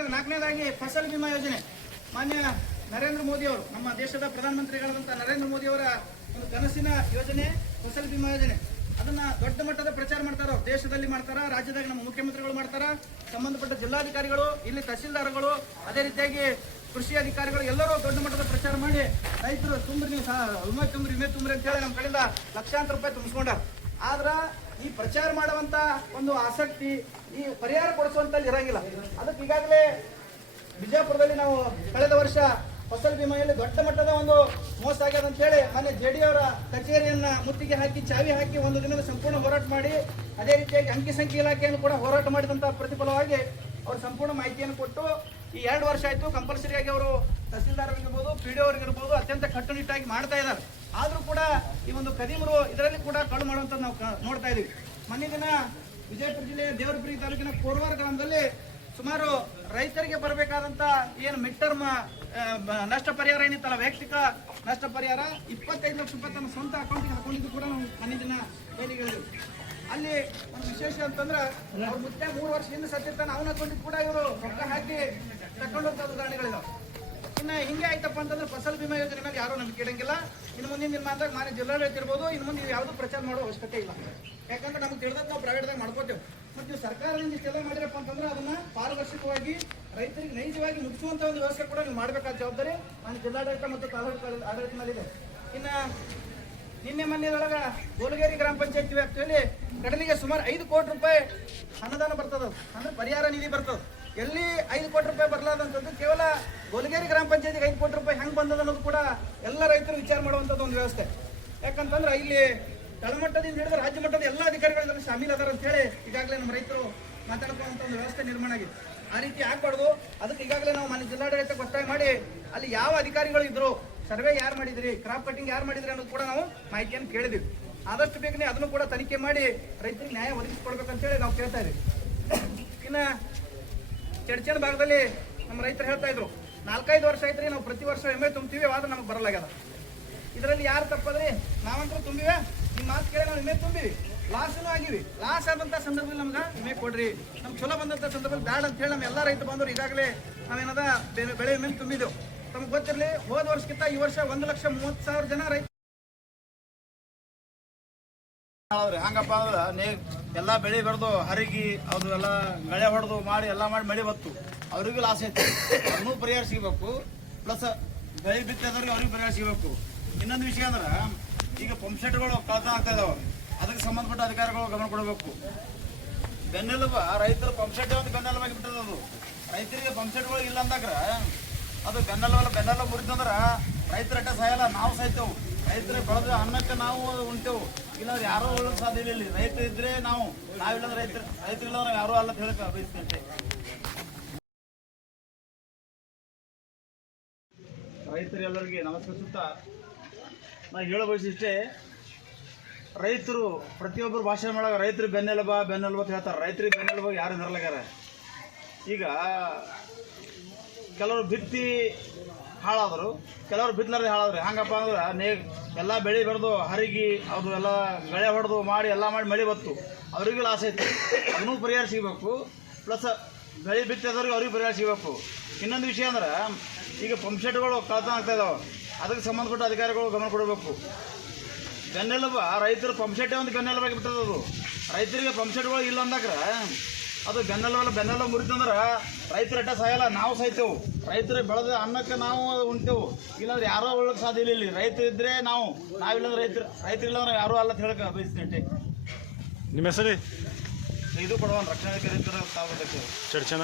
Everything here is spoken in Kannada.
ನಾಲ್ಕನೇದಾಗಿ ಫಸಲ್ ಬಿಮಾ ಯೋಜನೆ ಮಾನ್ಯ ನರೇಂದ್ರ ಮೋದಿ ಅವರು, ನಮ್ಮ ದೇಶದ ಪ್ರಧಾನಮಂತ್ರಿಗಳಾದಂತಹ ನರೇಂದ್ರ ಮೋದಿ ಅವರ ಒಂದು ಕನಸಿನ ಯೋಜನೆ, ಫಸಲ್ ಬಿಮಾ ಯೋಜನೆ ಅದನ್ನ ದೊಡ್ಡ ಮಟ್ಟದ ಪ್ರಚಾರ ಮಾಡ್ತಾರ. ದೇಶದಲ್ಲಿ ಮಾಡ್ತಾರ, ರಾಜ್ಯದಾಗ ನಮ್ಮ ಮುಖ್ಯಮಂತ್ರಿಗಳು ಮಾಡ್ತಾರ, ಸಂಬಂಧಪಟ್ಟ ಜಿಲ್ಲಾಧಿಕಾರಿಗಳು, ಇಲ್ಲಿ ತಹಸೀಲ್ದಾರ್ಗಳು, ಅದೇ ರೀತಿಯಾಗಿ ಕೃಷಿ ಅಧಿಕಾರಿಗಳು ಎಲ್ಲರೂ ದೊಡ್ಡ ಮಟ್ಟದ ಪ್ರಚಾರ ಮಾಡಿ ರೈತರು ತುಂಬ್ರಿ ನೀವು ವಿಮೆ ತುಂಬ್ರಿ ವಿಮೆ ತುಂಬ್ರಿ ಅಂತ ಹೇಳಿ ನಮ್ಮ ಕಡೆಯಿಂದ ಲಕ್ಷಾಂತರ ರೂಪಾಯಿ ತುಂಬಿಸ್ಕೊಂಡಾರ ಆದ್ರ ಈ ಪ್ರಚಾರ ಮಾಡುವಂತ ಒಂದು ಆಸಕ್ತಿ, ಈ ಪರಿಹಾರ ಕೊಡಿಸುವಂತಲ್ಲಿ ಇರಂಗಿಲ್ಲ. ಅದಕ್ಕೆ ಈಗಾಗಲೇ ಬಿಜಾಪುರದಲ್ಲಿ ನಾವು ಕಳೆದ ವರ್ಷ ಫಸಲ್ ಬಿಮೆಯಲ್ಲಿ ದೊಡ್ಡ ಮಟ್ಟದ ಒಂದು ಮೋಸ ಆಗ್ಯದ ಅಂತ ಹೇಳಿ ಮತ್ತೆ ಜೆ ಡಿ ಅವರ ಕಚೇರಿಯನ್ನ ಮುತ್ತಿಗೆ ಹಾಕಿ, ಚಾವಿ ಹಾಕಿ ಒಂದು ದಿನದ ಸಂಪೂರ್ಣ ಹೋರಾಟ ಮಾಡಿ, ಅದೇ ರೀತಿಯಾಗಿ ಅಂಕಿ ಸಂಖ್ಯೆ ಇಲಾಖೆಯನ್ನು ಕೂಡ ಹೋರಾಟ ಮಾಡಿದಂತ ಪ್ರತಿಫಲವಾಗಿ ಅವರು ಸಂಪೂರ್ಣ ಮಾಹಿತಿಯನ್ನು ಕೊಟ್ಟು ಈ ಎರಡು ವರ್ಷ ಆಯ್ತು ಕಂಪಲ್ಸರಿಯಾಗಿ ಅವರು ತಹಸೀಲ್ದಾರ್ ಇರ್ಬೋದು ಪಿ ಡಿ ಅವ್ರಿಗಿರ್ಬೋದು, ಅತ್ಯಂತ ಕಟ್ಟುನಿಟ್ಟಾಗಿ ಮಾಡ್ತಾ ಇದ್ದಾರೆ. ಆದ್ರೂ ಕೂಡ ಈ ಒಂದು ಕದಿಮರು ಇದರಲ್ಲಿ ಕೂಡ ಕಳು ಮಾಡುವಂತ ನಾವು ನೋಡ್ತಾ ಇದೀವಿ. ಮೊನ್ನೆ ದಿನ ವಿಜಯಪುರ ಜಿಲ್ಲೆಯ ದೇವರಪುರಿ ತಾಲೂಕಿನ ಕೊರವಾರ ಗ್ರಾಮದಲ್ಲಿ ಸುಮಾರು ರೈತರಿಗೆ ಬರಬೇಕಾದಂತ ಏನು ಮಿಡ್ ಟರ್ಮ್ ನಷ್ಟ ಪರಿಹಾರ ಏನಿತ್ತಲ್ಲ, ವೈಯಕ್ತಿಕ ನಷ್ಟ ಪರಿಹಾರ, ಇಪ್ಪತ್ತೈದು ಲಕ್ಷ ರೂಪಾಯಿ ತನ್ನ ಸ್ವಂತ ಅಕೌಂಟ್ಗೆ ಹಾಕೊಂಡಿದ್ದು ಕೂಡ ನಾವು ಮೊನ್ನೆ ದಿನ ಹೇಳಿದ್ದೀವಿ ಅಲ್ಲಿ ಒಂದು ವಿಶೇಷ ಅಂತಂದ್ರೆ ಅವ್ರ ಮುತ್ತೆ ಮೂರು ವರ್ಷದಿಂದ ಸತ್ತಿರ್ತಾನೆ, ಅವನ ಅಕೌಂಟಿಗೆ ಕೂಡ ಇವರು ರೊಕ್ಕ ಹಾಕಿ ತಕೊಂಡಂತ ಉದಾಹರಣೆಗಳಿದಾವೆ ಇನ್ನ ಹಿಂಗೆ ಆಯ್ತಪ್ಪ ಅಂತಂದ್ರೆ ಫಸಲ್ ಬಿಮಾ ಯೋಜನೆ ಮೇಲೆ ಯಾರು ನಂಬಿಕೆ ಇಡಂಗಿಲ್ಲ. ಇನ್ನು ಮುಂದಿನ ದಿನಮಾನದಾಗ ಮಾನ್ಯ ಜಿಲ್ಲಾಡಳಿತ ಇರ್ಬೋದು. ಇನ್ನು ಮುಂದೆ ಯಾವುದು ಪ್ರಚಾರ ಮಾಡೋ ಅವಶ್ಯಕತೆ ಇಲ್ಲ. ಯಾಕಂದ್ರೆ ನಮ್ಗೆ ತಿಳಿದ್ ನಾವು ಪ್ರೈವೇಟ್ದಾಗ ಮಾಡ್ಕೋತೇವೆ. ಮತ್ತು ನೀವು ಸರ್ಕಾರದಿಂದ ಇಷ್ಟೆಲ್ಲ ಮಾಡಿರಪ್ಪ ಅಂತಂದ್ರೆ ಅದನ್ನ ಪಾರದರ್ಶಕವಾಗಿ, ರೈತರಿಗೆ ನೈಜವಾಗಿ ಮುಗಿಸುವಂಥ ಒಂದು ವ್ಯವಸ್ಥೆ ಕೂಡ ನೀವು ಮಾಡಬೇಕಾದ ಜವಾಬ್ದಾರಿ ನಾನು ಜಿಲ್ಲಾಡಳಿತ ಮತ್ತು ತಾಲೂಕು ಆಡಳಿತ ಮೇಲಿದೆ. ಇನ್ನ ನಿನ್ನೆ ಮನೆಯೊಳಗೆ ಗೋಲಗೇರಿ ಗ್ರಾಮ ಪಂಚಾಯತ್ ವ್ಯಾಪ್ತಿಯಲ್ಲಿ ಕಡಲಿಗೆ ಸುಮಾರು ಐದು ಕೋಟಿ ರೂಪಾಯಿ ಅನುದಾನ ಬರ್ತದ ಅಂದ್ರೆ ಪರಿಹಾರ ನಿಧಿ ಬರ್ತದೆ ಎಲ್ಲಿ ಐದು ಕೋಟಿ ರೂಪಾಯಿ ಬರಲಾದಂಥದ್ದು ಕೇವಲ ಗೋಲಗೇರಿ ಗ್ರಾಮ ಪಂಚಾಯತಿಗೆ ಐದು ಕೋಟಿ ರೂಪಾಯಿ ಹೆಂಗ್ ಬಂದದ ಅನ್ನೋದು ಕೂಡ ಎಲ್ಲ ರೈತರು ವಿಚಾರ ಮಾಡುವಂಥದ್ದು ಒಂದು ವ್ಯವಸ್ಥೆ. ಯಾಕಂತಂದ್ರೆ ಇಲ್ಲಿ ತಳಮಟ್ಟದಿಂದ ಹಿಡಿದು ರಾಜ್ಯ ಮಟ್ಟದ ಎಲ್ಲ ಅಧಿಕಾರಿಗಳು ಇದರಲ್ಲಿ ಶಾಮೀಲ್ ಅದಾರ ಅಂತ ಹೇಳಿ ಈಗಾಗಲೇ ನಮ್ಮ ರೈತರು ಮಾತಾಡ್ಕೊಳ್ಳುವಂಥ ಒಂದು ವ್ಯವಸ್ಥೆ ನಿರ್ಮಾಣ ಆಗಿದೆ. ಆ ರೀತಿ ಆಗ್ಬಾರ್ದು. ಅದಕ್ಕೆ ಈಗಾಗಲೇ ನಾವು ಮನೆ ಜಿಲ್ಲಾಡಳಿತಕ್ಕೆ ಒತ್ತಾಯ ಮಾಡಿ ಅಲ್ಲಿ ಯಾವ ಅಧಿಕಾರಿಗಳು ಇದ್ರು, ಸರ್ವೆ ಯಾರು ಮಾಡಿದ್ರಿ ಕ್ರಾಪ್ ಕಟಿಂಗ್ ಯಾರು ಮಾಡಿದ್ರಿ ಅನ್ನೋದು ಕೂಡ ನಾವು ಮಾಹಿತಿಯನ್ನು ಕೇಳಿದ್ವಿ. ಆದಷ್ಟು ಬೇಗನೆ ಅದನ್ನು ಕೂಡ ತನಿಖೆ ಮಾಡಿ ರೈತರಿಗೆ ನ್ಯಾಯ ಒದಗಿಸ್ಕೊಡ್ಬೇಕಂತೇಳಿ ನಾವು ಕೇಳ್ತಾ ಇದ್ದೀವಿ ಇನ್ನ ಚಡ್ಚಣ ಭಾಗದಲ್ಲಿ ನಮ್ಮ ರೈತರು ಹೇಳ್ತಾ ಇದ್ರು. ನಾಲ್ಕೈದು ವರ್ಷ ಐತ್ರಿ ನಾವು ಪ್ರತಿ ವರ್ಷ ಎಮ್ಮೆ ತುಂಬ್ತೀವಿ ಆದ್ರೆ ನಮಗೆ ಬರಲಾಗ್ಯದ. ಇದರಲ್ಲಿ ಯಾರು ತಪ್ಪದ್ರಿ? ನಾವಂತೂ ತುಂಬಿವೆ? ನಿಮ್ಮ ಮಾತು ಕೇಳಿ ನಾವು ಎಮ್ಮೆ ತುಂಬಿವಿ. ಲಾಸ್ನೂ ಆಗಿವಿ. ಲಾಸ್ ಆದಂಥ ಸಂದರ್ಭದಲ್ಲಿ ನಮ್ಗೆ ವಿಮೆ ಕೊಡ್ರಿ. ನಮ್ಗೆ ಚಲೋ ಬಂದಂಥ ಸಂದರ್ಭದಲ್ಲಿ ಬ್ಯಾಡ್ ಅಂತ ಹೇಳಿ ನಮ್ಮ ಎಲ್ಲ ರೈತ ಬಂದವರು ಈಗಾಗಲೇ ನಾವೇನದ ಬೆಳೆ ವಿಮೆ ತುಂಬಿದೆವು. ತಮಗೆ ಗೊತ್ತಿರಲಿ, ಹೋದ ವರ್ಷಕ್ಕಿಂತ ಈ ವರ್ಷ ಒಂದು ಲಕ್ಷ ಮೂವತ್ತು ಸಾವಿರ ಜನ ರೈತ ಹಂಗಪ್ಪ ಅಂದ್ರ ನೇ ಎಲ್ಲಾ ಬೆಳಿ ಬೆಳೆದು ಹರಿಗಿ ಅದು ಎಲ್ಲ ಗಳೆ ಹೊಡೆದು ಮಾಡಿ ಎಲ್ಲ ಮಾಡಿ ಮಳೆ ಬತ್ತು, ಅವ್ರಿಗೂ ಲಾಸ್ ಐತಿ. ಅವನೂ ಪರಿಹಾರ ಸಿಗಬೇಕು. ಪ್ಲಸ್ ಬೆಳೆ ಬಿತ್ತದವ್ರಿಗೆ ಅವ್ರಿಗೆ ಪರಿಹಾರ ಸಿಗಬೇಕು. ಇನ್ನೊಂದು ವಿಷಯ ಅಂದ್ರೆ, ಈಗ ಪಂಪ್ ಸೆಟ್ಗಳು ಕಳ್ತನ ಆಗ್ತಾ ಇದಾವ. ಅದಕ್ಕೆ ಸಂಬಂಧಪಟ್ಟ ಅಧಿಕಾರಿಗಳು ಗಮನ ಕೊಡಬೇಕು. ಬೆನ್ನೆಲುಬ, ರೈತರು ಪಂಪ್ ಸೆಟ್ ಒಂದು ಬೆನ್ನೆಲುಬಾಗಿ ಬಿಟ್ಟದ ಅದು. ರೈತರಿಗೆ ಪಂಪ್ ಸೆಟ್ಗಳು ಇಲ್ಲ ಅಂದಾಗ ಅದು ಬೆನ್ನೆಲುಬಲ್ಲ ಬೆನ್ನೆಲುಬು ಮುರಿದಂದ್ರ ರೈತರ ಕಸ ಸಾಯಲ್ಲ, ನಾವು ಸಾಯ್ತೇವೆ. ರೈತರ ಬೆಳೆದ ಅನ್ನಕ್ಕೆ ನಾವು ಉಣ್ತೇವು ಇಲ್ಲಾಂದ್ರೆ ಯಾರೋ ಉಳ್ಳಕ್ ಸಾಧ್ಯ ಇಲ್ಲ. ರೈತರು ರೈತ ಇದ್ರೆ ನಾವು, ನಾವಿಲ್ಲಂದ್ರೆ ರೈತರು ರೈತರು ಇಲ್ಲ ಯಾರು ಅಲ್ಲ ಅಂತ ರೈತರು ಎಲ್ಲರಿಗೆ ರೈತರೆಲ್ಲರಿಗೆ ನಮಸ್ಕರಿಸುತ್ತಾ ನಾ ಹೇಳೋ ಬಯಸಿಷ್ಟೇ ರೈತರು ಪ್ರತಿಯೊಬ್ಬರು ಭಾಷೆ ಮಾಡಾಗ ರೈತರು ಬೆನ್ನೆಲುಬ ಬೆನ್ನೆಲುಬ ಅಂತ ಹೇಳ್ತಾರೆ. ರೈತರಿಗೆ ಬೆನ್ನೆಲುಬ ಯಾರು ನಿರ್ಲಗ್ಯಾರ ಈಗ, ಕೆಲವರು ಬಿತ್ತಿ ಹಾಳಾದರು. ಕೆಲವರು ಬಿತ್ತಲಾರ್ದೆ ಹಾಳಾದ್ರು. ಹಂಗಪ್ಪ ಅಂದ್ರೆ ನೇ ಎಲ್ಲ ಬೆಳೆ ಬೆಳೆದು ಹರಿಗಿ, ಅದು ಎಲ್ಲ ಗಳೆ ಹೊಡೆದು ಮಾಡಿ, ಎಲ್ಲ ಮಾಡಿ ಮಳೆ ಬತ್ತು. ಅವ್ರಿಗೂ ಲಾಸ್ ಐತಿ. ಅದನ್ನೂ ಪರಿಹಾರ ಸಿಗಬೇಕು. ಪ್ಲಸ್ ಬೆಳೆ ಬಿತ್ತಿದವ್ರಿಗೆ ಅವ್ರಿಗೆ ಪರಿಹಾರ ಸಿಗಬೇಕು. ಇನ್ನೊಂದು ವಿಷಯ ಅಂದ್ರೆ, ಈಗ ಪಂಪ್ ಸೆಟ್ಗಳು ಕಳ್ತನ ಆಗ್ತಾ ಇದಾವೆ. ಅದಕ್ಕೆ ಸಂಬಂಧಪಟ್ಟ ಅಧಿಕಾರಿಗಳು ಗಮನ ಕೊಡಬೇಕು. ಬೆನ್ನೆಲುಬ ರೈತರು ಪಂಪ್ ಸೆಟ್ಟೇ ಒಂದು ಬೆನ್ನೆಲುಬಾಗಿ ಬಿಟ್ಟದದು ರೈತರಿಗೆ ಪಂಪ್ ಸೆಟ್ಗಳು ಇಲ್ಲ ಅಂದಾಕ್ರ ಅದು ಬೆನ್ನೆಲ್ಲ ಬೆನ್ನೆಲ್ಲ ಮುರಿತಂದ್ರೆ ರೈತರ ಅಟ್ಟ ಸಾಯಲ್ಲ ನಾವು ಸಾಯ್ತೇವೆ. ರೈತರು ಬೆಳೆದ ಅನ್ನಕ್ಕೆ ನಾವು ಉಣ್ತೇವು ಇಲ್ಲಾಂದ್ರೆ ಯಾರೋ ಉಳ್ಳಕ್ಕೆ ಸಾಧ್ಯ ಇಲ್ಲ ಇಲ್ಲಿ. ರೈತರು ಇದ್ರೆ ನಾವು ನಾವಿಲ್ಲಾಂದ್ರೆ ರೈತರು ರೈತರಿಲ್ಲ ಇಲ್ಲಾಂದ್ರೆ ಯಾರೂ ಅಲ್ಲ ಹೇಳಕ್ಕೆ ಬಯಸ್ತೀನಿ. ನಿಮ್ಮ ಹೆಸರು? ಇದು ಕೊಡುವ ರಕ್ಷಣಾ ತಾವು ಚರ್ಚನ